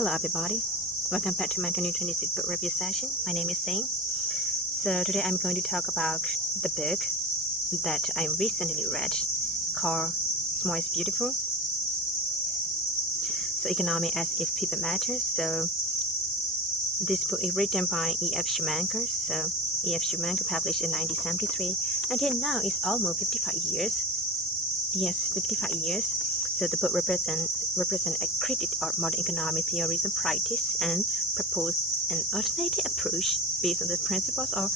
Hello everybody, welcome back to my 2026 book review session. My name is Sing. So today I'm going to talk about the book that I recently read called Small is Beautiful. So Economy as if People Matter. So this book is written by E.F. Schumacher. So E.F. Schumacher published in 1973. Until now it's almost 55 years. Yes, 55 years. So the book represents a critic of modern economic theories and practice and propose an alternative approach based on the principles of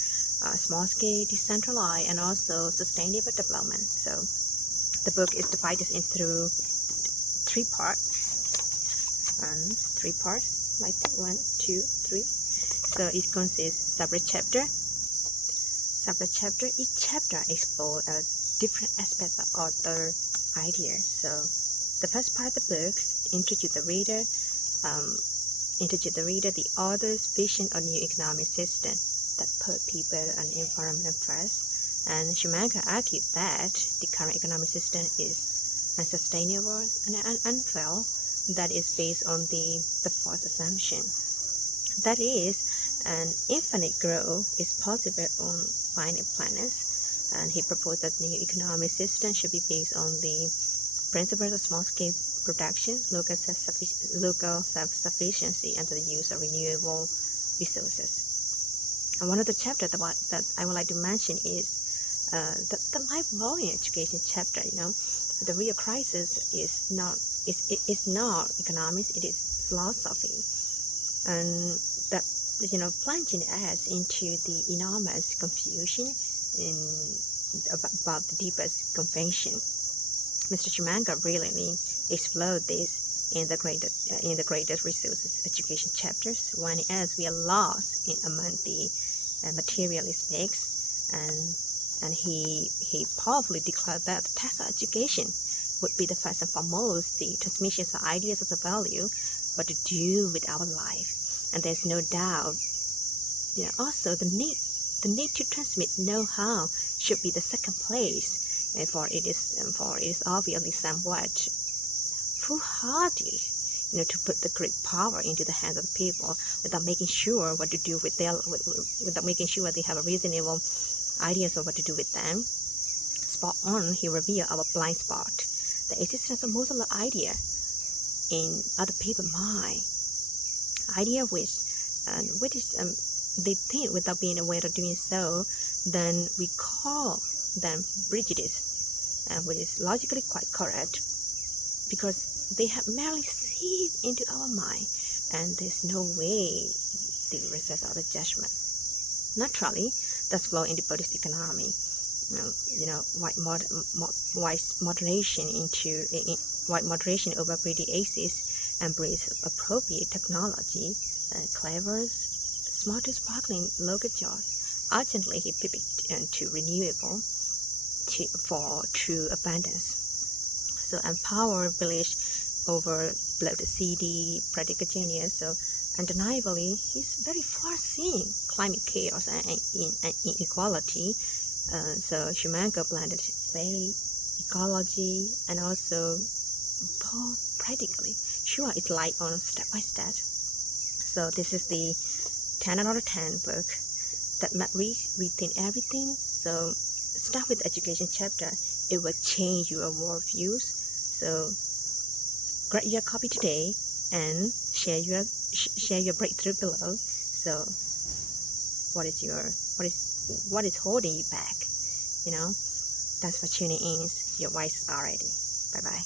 small-scale, decentralized, and also sustainable development. So the book is divided into three parts, like that, 1, 2, 3. So it consists separate chapter. Each chapter explores a different aspect of author idea. So the first part of the book introduces the reader the author's vision of new economic system that put people and environment first. And Schumacher argued that the current economic system is unsustainable and unfair, that is based on the false assumption. That is, an infinite growth is possible on finite planets. And he proposed that the new economic system should be based on the principles of small-scale production, local self-sufficiency, and the use of renewable resources. And one of the chapters that I would like to mention is the lifelong education chapter. The real crisis is not economics; it is philosophy, and that plunging us into the enormous confusion about the deepest convention. Mr. Schumacher brilliantly explored this in the greatest resources education chapters, when as we are lost among the materialist mix, and he powerfully declared that the task of education would be the first and foremost the transmission of ideas of the value, what to do with our life. And there's no doubt, also the need to transmit know-how should be the second place. For it is obviously somewhat foolhardy, to put the great power into the hands of the people without making sure what to do with without making sure they have a reasonable ideas of what to do with them. Spot on, he revealed our blind spot, the existence of most of the idea in other people's mind, idea which they think without being aware of doing so. Then we call them prejudice, which is logically quite correct, because they have merely seeped into our mind, and there's no way they resist our judgment. Naturally, that's flow into Buddhist economy. White moderation over greedy axis, embrace appropriate technology, clever, smart to sparkling local jobs. Urgently, he pivoted to renewable for true abundance. So empower village over blood seedy practical genius. So undeniably, he's very far-seeing climate chaos and inequality. So Schumacher blended faith, ecology, and also both practically. Sure, it's light on step by step. So this is the 10 out of 10 book that might rethink everything. So start with the education chapter. It will change your worldviews. So grab your copy today and share your breakthrough below. So what is holding you back? Thanks for tuning in. Your voice is already. Bye bye.